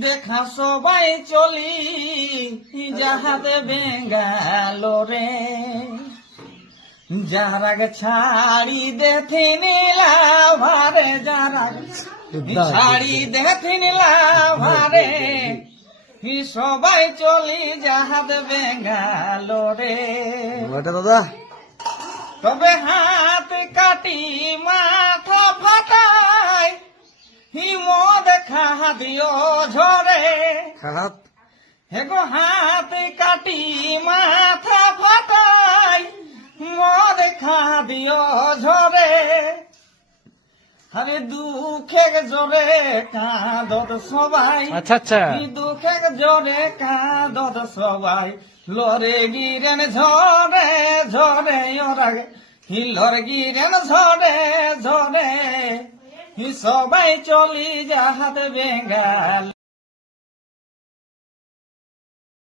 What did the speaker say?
দেখা সবাই চলি যাহাতে বেঙ্গালোরে যারা ছাড়ি দেথিন লাভারে যারা ছাড়ি দেথিন লাভারে সবাই চলি যাহাতে বেঙ্গালোরে দাদা তবে হাত কাটি মাথা ফাটাই হিমদ খা দিও ঝরে হাত হেগো হাত কাটি মাথা ফাটাই মদ খা দিও ঝরে আরে দুঃখে জোরে কাঁদত সবাই আচ্ছা আচ্ছা দুঃখে জোরে কাঁদত সবাই লরে গিরেন ঝরে ঝরে ওরা হিলর গিরেন ঝরে ঝরে সবাই চলি যাহাতে বেঙ্গাল